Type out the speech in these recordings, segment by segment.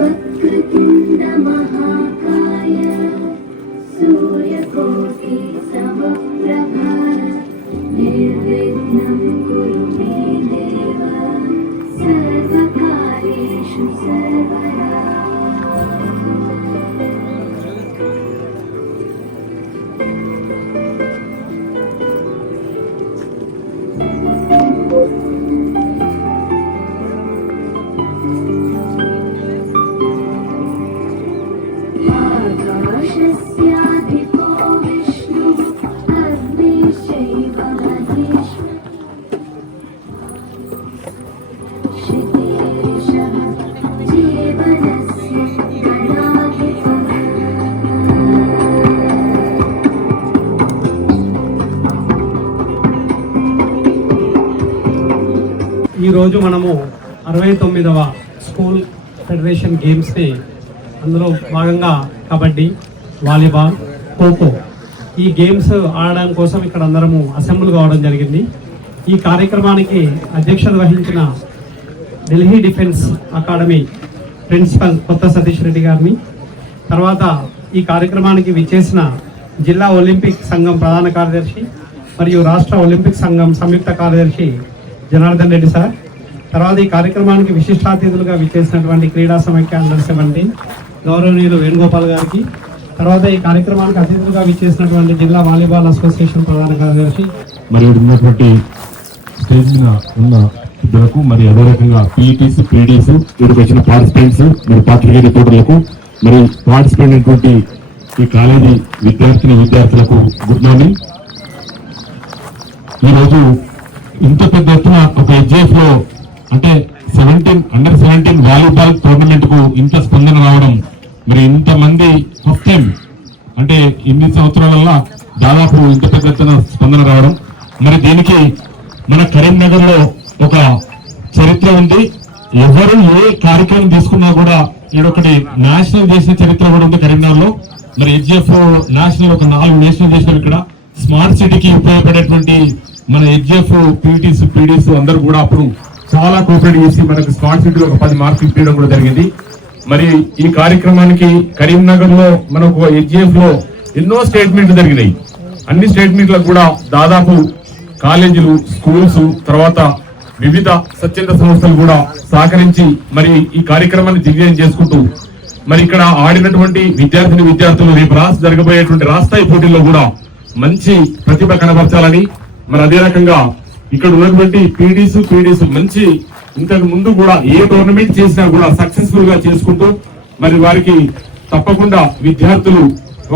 वक्रतुण्डमहाकाय सूर्यकोटि ఈరోజు మనము అరవై తొమ్మిదవ స్కూల్ ఫెడరేషన్ గేమ్స్ని అందులో భాగంగా కబడ్డీ వాలీబాల్ ఖోఖో ఈ గేమ్స్ ఆడడం కోసం ఇక్కడ అందరము అసెంబ్లీ కావడం జరిగింది. ఈ కార్యక్రమానికి అధ్యక్షత వహించిన ఢిల్లీ డిఫెన్స్ అకాడమీ ప్రిన్సిపల్ కొత్త సతీష్ రెడ్డి గారిని తర్వాత ఈ కార్యక్రమానికి విచ్చేసిన జిల్లా ఒలింపిక్ సంఘం ప్రధాన కార్యదర్శి మరియు రాష్ట్ర ఒలింపిక్ సంఘం సంయుక్త కార్యదర్శి జనార్దన్ రెడ్డి సార్ తర్వాత ఈ కార్యక్రమానికి విశిష్ట అతిథులుగా విచ్చేసినటువంటి క్రీడా సమైక్య అండర్ సెవెంటీన్ గౌరవనీయులు వేణుగోపాల్ గారికి తర్వాత ఈ కార్యక్రమానికి అతిథులుగా విచ్చేసినటువంటి జిల్లా వాలీబాల్ అసోసియేషన్ ప్రధాన కార్యదర్శి. మరి ఉన్నటువంటి స్టేజ్ మీద ఉన్న పెద్దలకు మరి అదే రకంగా పీఈటీస్ పీడీస్ ఇక్కడికి వచ్చిన పార్టిసిపెంట్స్ మరి పాత్రికేయ రిపోర్టర్లకు మరి పార్టిసిపెంట్ అయినటువంటి ఈ కాలేజీ విద్యార్థిని విద్యార్థులకు గుడ్ మార్నింగ్. ఈరోజు ఇంత పెద్ద ఎత్తున ఒక హెచ్ఎఫ్లో అంటే సెవెంటీన్ అండర్ సెవెంటీన్ వాలీబాల్ టోర్నమెంట్కు ఇంత స్పందన రావడం మరి ఇంతమంది ఫస్ట్ టైం అంటే ఇన్ని సంవత్సరాల దాదాపు ఇంత పెద్ద స్పందన రావడం. మరి దీనికి మన కరీంనగర్లో ఒక చరిత్ర ఉంది. ఎవరు ఏ కార్యక్రమం తీసుకున్నా కూడా ఈడొకటి నేషనల్ చేసిన చరిత్ర కూడా ఉంది కరీంనగర్లో మరి హెచ్ఎఫ్ నేషనల్ ఒక నాలుగు నేషనల్ చేసినారు ఇక్కడ. స్మార్ట్ సిటీకి ఉపయోగపడేటువంటి మన హెచ్ఎఫ్ పీటీస్ పీడీస్ అందరూ కూడా అప్పుడు చాలా కోఆపరేట్ చేసి మనకు స్మార్ట్ సిటీలో ఒక పది మార్కులు ఇప్పించడం కూడా జరిగింది. మరి ఈ కార్యక్రమానికి కరీంనగర్లో మనకు హెచ్ఎఫ్లో ఎన్నో స్టేట్మెంట్లు జరిగినాయి. అన్ని స్టేట్మెంట్లకు కూడా దాదాపు కాలేజీలు స్కూల్స్ తర్వాత వివిధ స్వచ్ఛంద సంస్థలు కూడా సహకరించి మరి ఈ కార్యక్రమాన్ని దిగ్విజయం చేసుకుంటూ మరి ఇక్కడ ఆడినటువంటి విద్యార్థిని విద్యార్థులు రేపు రాష్ట్ర జరగబోయేటువంటి రాష్ట్రాయి పోటీల్లో కూడా మంచి ప్రతిభ కనబరచాలని మరి అదే రకంగా ఇక్కడ ఉన్నటువంటి పీడీసు పీడీసు మంచి ఇంతకు ముందు కూడా ఏ టోర్నమెంట్ చేసినా కూడా సక్సెస్ఫుల్గా చేసుకుంటూ మరి వారికి తప్పకుండా విద్యార్థులు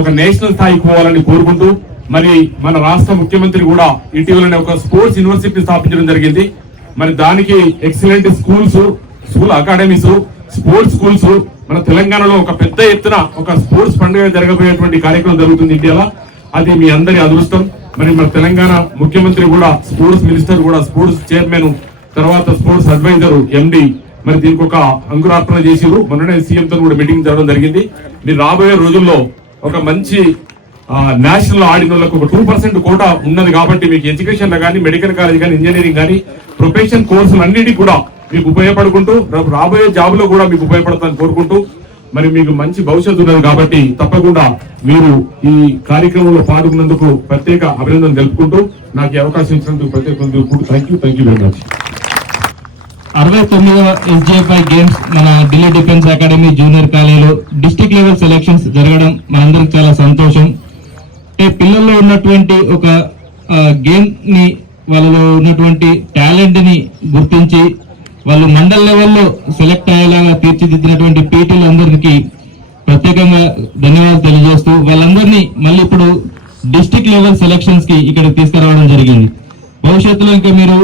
ఒక నేషనల్ స్థాయికి పోవాలని కోరుకుంటూ మరి మన రాష్ట్ర ముఖ్యమంత్రి కూడా ఇటీవలనే ఒక స్పోర్ట్స్ యూనివర్సిటీ స్థాపించడం జరిగింది. మరి దానికి excellent schools school academies sports schools మన తెలంగాణలో ఒక పెద్ద ఎత్తున ఒక స్పోర్ట్స్ పండుగ జరగబోయేటువంటి కార్యక్రమం జరుగుతుంది ఇండియాలో అది మీ అందరి అదృష్టం. మరి మన తెలంగాణ ముఖ్యమంత్రి కూడా స్పోర్ట్స్ మినిస్టర్ కూడా స్పోర్ట్స్ చైర్మన్ తర్వాత స్పోర్ట్స్ అడ్వైజర్ ఎండి మరి దీనికి ఒక అంకురార్పణ చేసిరు మొన్ననే సీఎంతో కూడా మీటింగ్ జరగడం జరిగింది. మీరు రాబోయే రోజుల్లో ఒక మంచి నేషనల్ ఆడిన వాళ్ళకు ఒక టూ పర్సెంట్ కోటా ఉన్నది కాబట్టి మీకు ఎడ్యుకేషన్లో కానీ మెడికల్ కాలేజ్ కానీ ఇంజనీరింగ్ కానీ ప్రొఫెషన్ కోర్సులు అన్నిటికీ కూడా మీకు ఉపయోగపడుకుంటూ రాబోయే జాబ్లో కూడా మీకు ఉపయోగపడతాను కోరుకుంటూ మరి మీకు మంచి భవిష్యత్తు ఉన్నది కాబట్టి తప్పకుండా మీరు ఈ కార్యక్రమంలో పాల్గొన్నందుకు ప్రత్యేక అభినందన తెలుపుకుంటూ నాకు ఈ అవకాశం ఇచ్చినందుకు ప్రత్యేక thank you thank you very much అరవై తొమ్మిదవ ఎస్జేఎఫ్ఐ గేమ్స్ మన ఢిల్లీ డిఫెన్స్ అకాడమీ జూనియర్ కాలేజీలో డిస్టిక్ లెవెల్ సెలెక్షన్స్ జరగడం మనందరికి చాలా సంతోషం. అంటే పిల్లల్లో ఉన్నటువంటి ఒక గేమ్ని వాళ్ళలో ఉన్నటువంటి టాలెంట్ని గుర్తించి వాళ్ళు మండల్ లెవెల్లో సెలెక్ట్ అయ్యేలాగా తీర్చిదిద్దినటువంటి పీటీలందరికీ ప్రత్యేకంగా ధన్యవాదాలు తెలియజేస్తూ వాళ్ళందరినీ మళ్ళీ ఇప్పుడు డిస్టిక్ లెవెల్ సెలెక్షన్స్కి ఇక్కడ తీసుకురావడం జరిగింది. భవిష్యత్తులో ఇంకా మీరు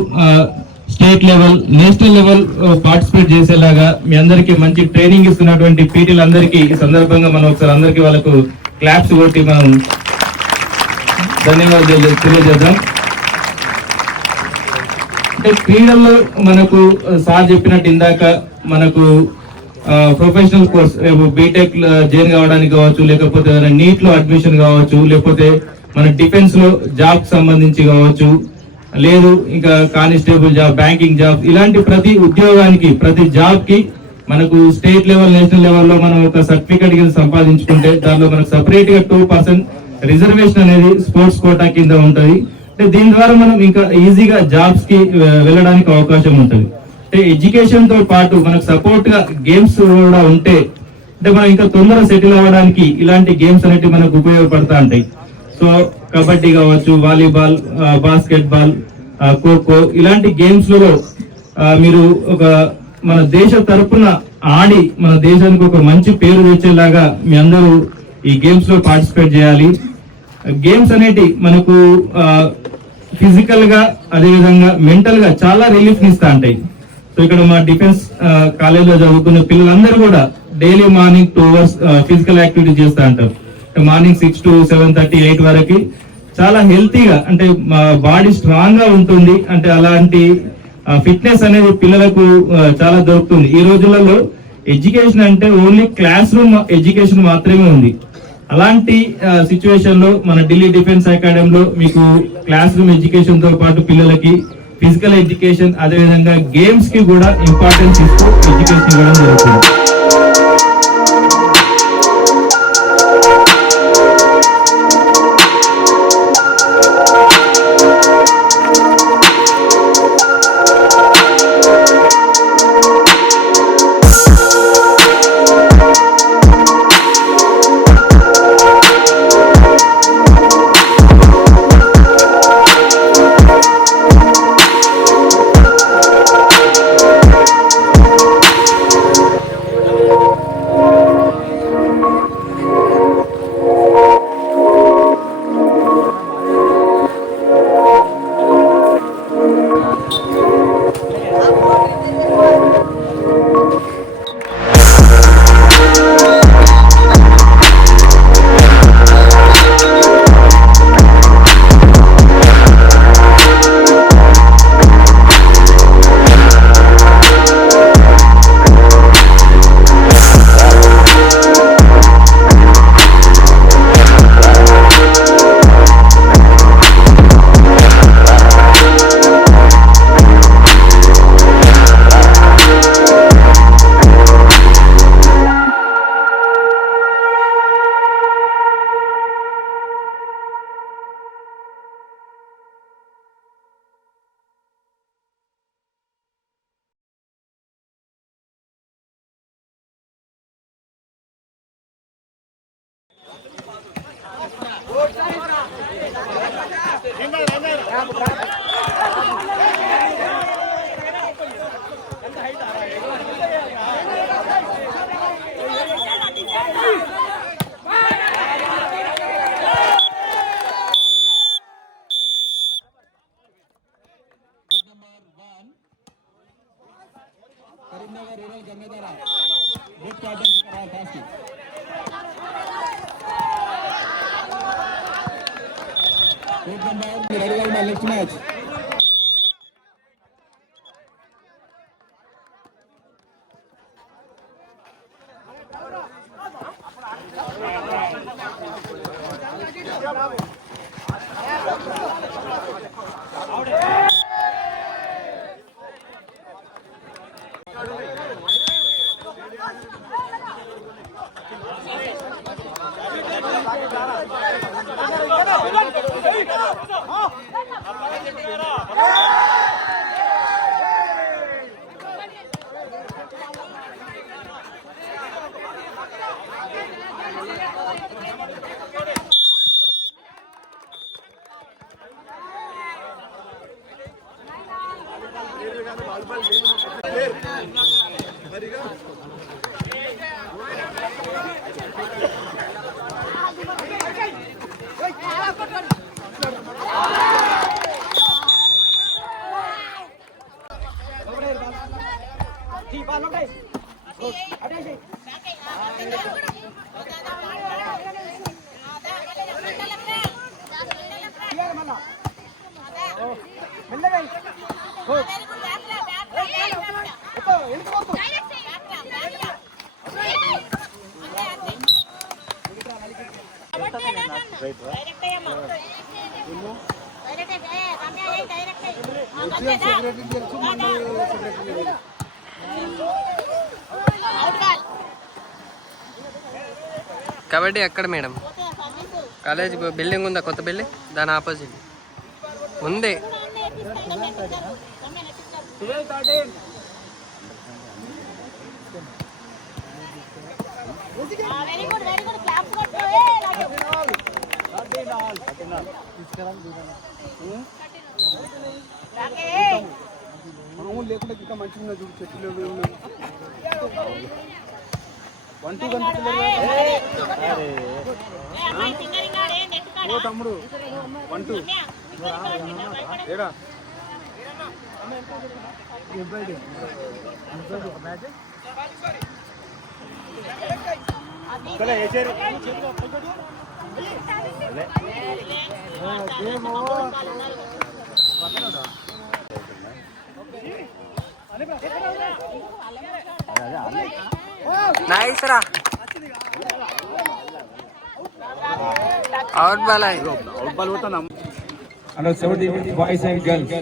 state level national level participate చేసేలాగా మీ అందరికీ మంచి ట్రైనింగ్ ఇస్తున్నటువంటి పీటీలందరికీ ఈ సందర్భంగా మనం ఒకసారి అందరికీ వాళ్ళకు క్లాప్స్ కొట్టి మనం ధన్యవాదాలు తెలియజేద్దాం. అంటే క్రీడల్లో మనకు సార్ చెప్పినట్టు ఇందాక మనకు ప్రొఫెషనల్ కోర్స్ బీటెక్ జైన్ కావడానికి కావచ్చు లేకపోతే నీట్లో అడ్మిషన్ కావచ్చు లేకపోతే మన డిఫెన్స్లో జాబ్ సంబంధించి కావచ్చు లేదు ఇంకా కానిస్టేబుల్ జాబ్ బ్యాంకింగ్ జాబ్ ఇలాంటి ప్రతి ఉద్యోగానికి ప్రతి జాబ్కి మనకు స్టేట్ లెవెల్ నేషనల్ లెవెల్లో మనం ఒక సర్టిఫికేట్ కింద సంపాదించుకుంటే దానిలో మనకు సపరేట్గా టూ పర్సెంట్ రిజర్వేషన్ అనేది స్పోర్ట్స్ కోటా కింద ఉంటుంది. అంటే దీని ద్వారా మనం ఇంకా ఈజీగా జాబ్స్కి వెళ్ళడానికి అవకాశం ఉంటుంది. అంటే ఎడ్యుకేషన్తో పాటు మనకు సపోర్ట్గా గేమ్స్ కూడా ఉంటే అంటే మనం ఇంకా తొందరగా సెటిల్ అవ్వడానికి ఇలాంటి గేమ్స్ అనేవి మనకు ఉపయోగపడతా ఉంటాయి. సో కబడ్డీ కావచ్చు వాలీబాల్ బాస్కెట్ బాల్ ఖోఖో ఇలాంటి గేమ్స్లో మీరు ఒక మన దేశ తరపున ఆడి మన దేశానికి ఒక మంచి పేరు తెచ్చేలాగా మీ అందరూ ఈ గేమ్స్లో పార్టిసిపేట్ చేయాలి. గేమ్స్ అనేటి మనకు ఫిజికల్గా అదే విధంగా మెంటల్గా చాలా రిలీఫ్ ఇస్తా ఉంటాయి సో ఇక్కడ మా డిఫెన్స్ కాలేజ్లో చదువుకున్న పిల్లలందరూ కూడా daily morning two hours physical activity చేస్తా ఉంటారు. Morning six to seven thirty eight వరకు చాలా హెల్తీగా అంటే బాడీ స్ట్రాంగ్గా ఉంటుంది. అంటే అలాంటి ఫిట్నెస్ అనేది పిల్లలకు చాలా దొరుకుతుంది. ఈ రోజులలో ఎడ్యుకేషన్ అంటే ఓన్లీ క్లాస్ రూమ్ ఎడ్యుకేషన్ మాత్రమే ఉంది. అలాంటి సిచ్యువేషన్లో మన ఢిల్లీ డిఫెన్స్ అకాడమీలో మీకు క్లాస్ రూమ్ ఎడ్యుకేషన్తో పాటు పిల్లలకి ఫిజికల్ ఎడ్యుకేషన్ అదే విధంగా గేమ్స్కి కూడా ఇంపార్టెన్స్ ఇస్తూ ఎడ్యుకేషన్ ఇవ్వడం జరుగుతుంది. bravo, bravo. కబడ్డీ ఎక్కడ మేడం? కాలేజ్ బిల్డింగ్ ఉందా? కొత్త బిల్డింగ్? దాని ఆపోజిట్. ఉంది. లేకుండా ఇంకా మంచిగా చూడు చెట్లు వన్ టూ ఓ తమ్ముడు. One two. ఏడా? సరే వేసేరు నైస్ రా. Out ball ball and seventy boys and girls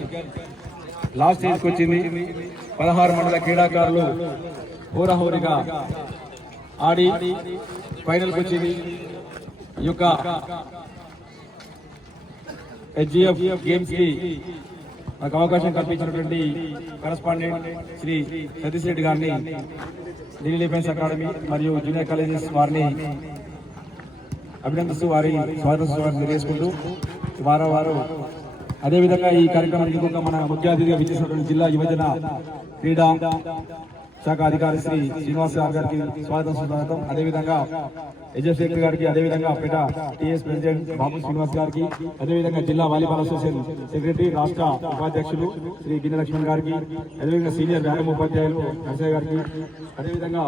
last స్టేజ్కి వచ్చింది. పదహారు మండల క్రీడాకారులు హోరాహోరీగా ఆడి ఫైనల్కి వచ్చింది. ఈ యొక్క హెచ్జిఎఫ్ గేమ్స్కి నాకు అవకాశం కల్పించినటువంటి కరస్పాండెంట్ శ్రీ సతీష్ రెడ్డి గారిని ఢిల్లీ డిఫెన్స్ అకాడమీ మరియు జూనియర్ కాలేజెస్ వారిని అభినందిస్తూ వారి స్వాగతం తెలియజేసుకుంటూ వారో వారు అదేవిధంగా ఈ కార్యక్రమానికి మన ముఖ్య అతిథిగా విచ్చేసినటువంటి జిల్లా యువజన క్రీడా శాఖ అధికారి శ్రీ శ్రీనివాస్ గారు గారికి స్వాగతం సుస్వాగతం. అదేవిధంగా ఎజెఫ్ గారికి అదేవిధంగా పేట టిఎస్ ప్రెసిడెంట్ బాబు శ్రీనివాస్ గారికి అదేవిధంగా జిల్లా వాలీబాల్ అసోసియేషన్ సెక్రటరీ రాష్ట్ర ఉపాధ్యక్షులు శ్రీ గిన్నె లక్ష్మణ్ గారికి అదేవిధంగా సీనియర్ వ్యాయామ ఉపాధ్యాయులు నరసయ్య గారికి అదేవిధంగా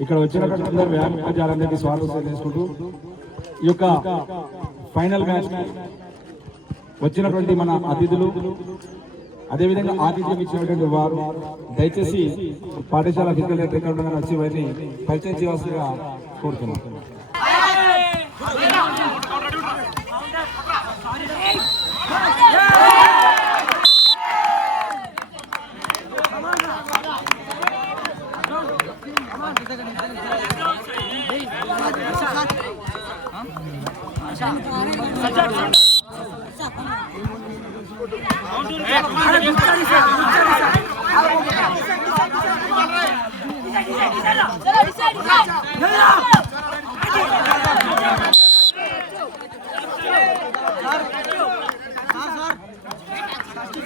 ఇక్కడ వచ్చిన వ్యాయామ ఉపాధ్యాయులందరికీ స్వాగతం చేసుకుంటూ ఈ యొక్క ఫైనల్ మ్యాచ్ వచ్చినటువంటి మన అతిథులు అదేవిధంగా ఆతిథ్యం ఇచ్చినటువంటి వారు దయచేసి పాఠశాల ఫిజికల్ రికార్డు వచ్చి వారిని పరిచయం చేయాల్సిందిగా కోరుతున్నాను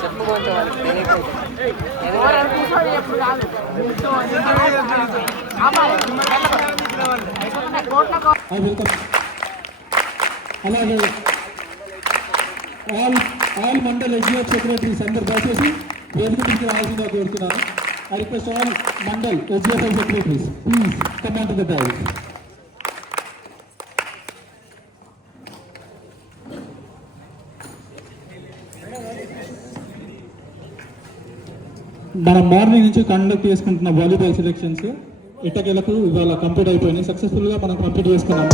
చెప్పు కొంచెం వాళ్ళకి తెలియకుండా. I welcome. అలాగే all all mandal SGF secretaries అందరు దయచేసి వేదిక నుంచి రావాల్సిందిగా కోరుతున్నాను I request all mandal SGFI secretaries please come on to the dive మనం మార్నింగ్ నుంచి కండక్ట్ చేసుకుంటున్న వాలీబాల్ సెలెక్షన్స్ ఇటకెలకు ఇవాళ కంప్లీట్ అయిపోయినాయి. సక్సెస్ఫుల్గా మనం కంప్లీట్ చేసుకున్నాము.